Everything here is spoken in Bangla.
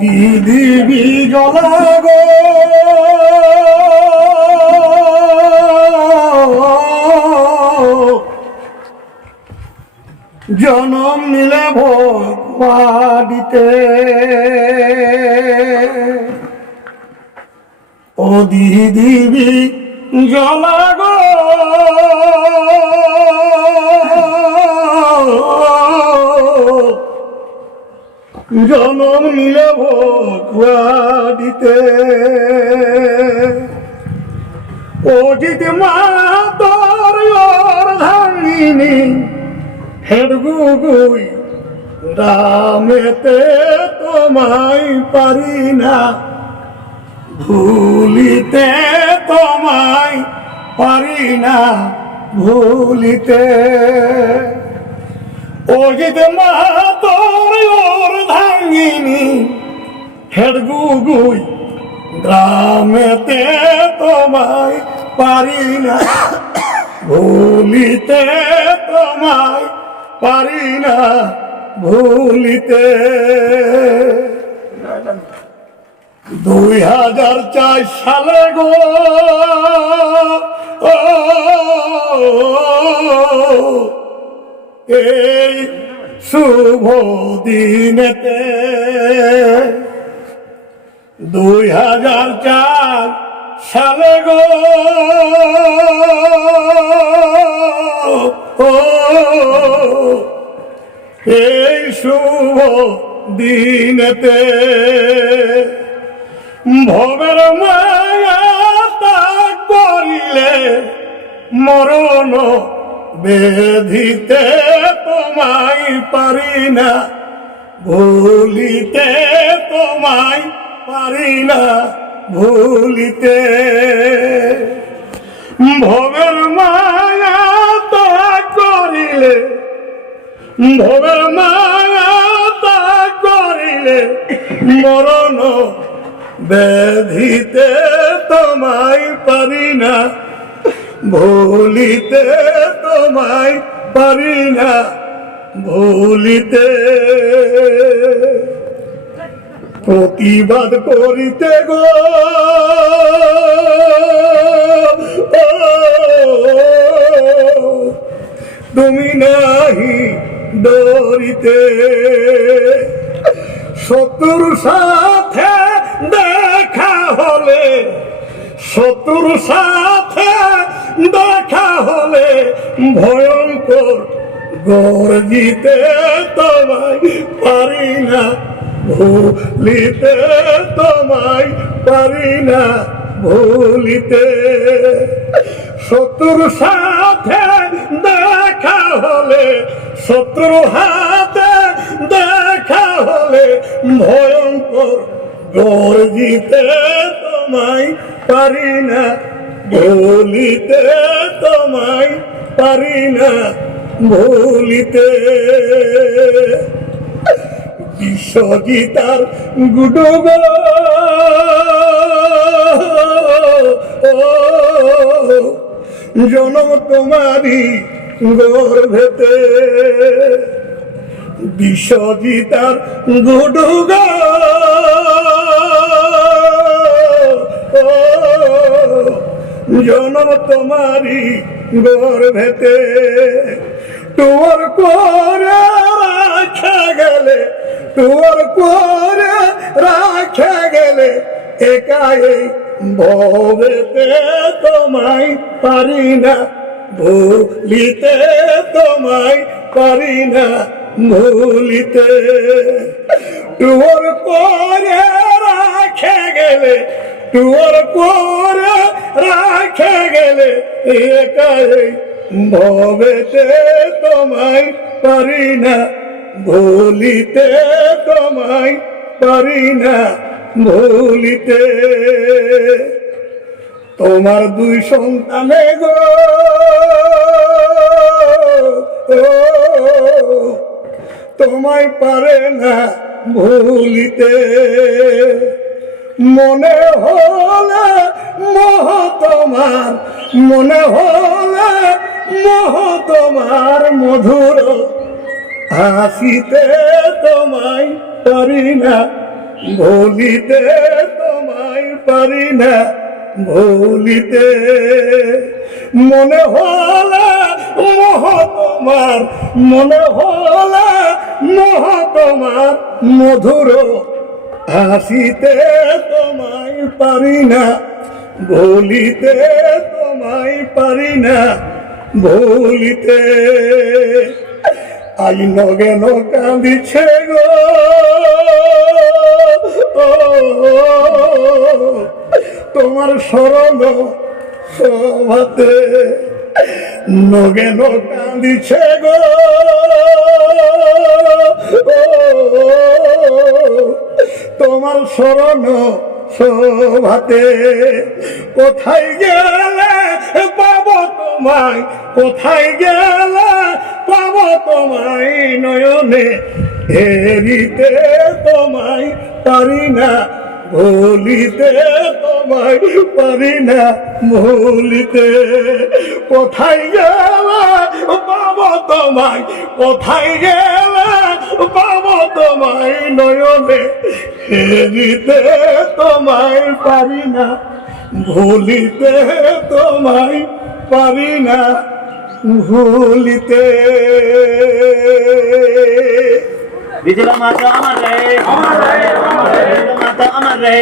দিবি জলাগো জনম নিলে ভগবাদিতে ও দিবি জলাগো জনম নিলে ভগবাদিতে ও দিদি মা তোর ধানিনী হেডগুগুই রামেতে তোমায় পারি না ভুলিতে তোমায় পারি না ভুলিতে ও যদি মা তোর ধাঙ্গিনী হেডগুগুই গ্রামেতে তোমায় পারি না ভুলিতে তোমায় পারি না ভুলিতে 2004 সালে গো এই শুভ দিনেতে 2004 সালে গো এই শুভ দিনেতে ভবের মায়া ত্যাগ করিলে মরণ বেধিতে তোমায় পারি না ভুলিতে তোমায় পারি না ভুলিতে ভবের মায়া ত্যাগ করিলে ভবের মায়া ত্যাগ করিলে মরণ বেধিতে তোমায় পারি না ভুলিতে তোমায় পারি না ভুলিতে প্রতিবাদ করিতে গো তুমি নাহি ডরিতে শত্রুর সাথে দেখা হলে শত্রুর সাথে দেখা হলে ভয়ঙ্কর গর্জিতে তোমায় পারি না ভুলিতে তোমায় পারি না ভুলিতে শত্রুর সাথে দেখা হলে শত্রুর হাতে দেখা হলে ভয়ঙ্কর গর্জিতে তোমায় পারি না ভুলিতে তোমায় পারি না ভুলিতে বিশ্বজিতার গুডুগ জনম তোমারি গর্ভেতে বিশ্বজিতার গুডুগ জনম তোমারি গর্ভেতে তোর করে রাখা গেলে তোর করে রাখা গেলে একাই ভবেতে তোমায় পারি না ভুলিতে তোমায় পারি না ভুলিতে তোর করে রাখা গেলে তোর করে রাখা গেলে একাই ভবেতে তোমায় পারি না ভুলিতে তোমায় পারি না ভুলিতে তোমার 2 সন্তানে গো তোমায় পারে না ভুলিতে মনে হলে মোহ তোমার মনে হলে মোহ তোমার মধুর হাসিতে তোমায় পারি না ভুলিতে, তোমায় পারি না ভুলিতে। মনে হলে মোহ তোমার, মনে হলে মোহ তোমার মধুর হাসিতে, তোমায় পারি না ভুলিতে, তোমায় পারি না ভুলিতে। আই নগেন কাঁদিছে গো তোমার স্মরণ সভাতে, নগেন কাঁদিছে গো তোমার স্মরণ সভাতে। কোথায় গেলে পাবো তোমায়, কোথায় গেলে পাবো তোমায় নয়নে হেরিতে, তোমায় পারি না ভুলিতে, তোমায় পারি না ভুলিতে। কোথায় গেলে পাবো তোমায়, কোথায় গেলে পাবো তোমায় নয়নে হেরিতে, তোমায় পারি না ভুলিতে, তোমায় পারি না ভুলিতে। বিজলা মাতা আমার রে, বিজলা মাতা আমার রে।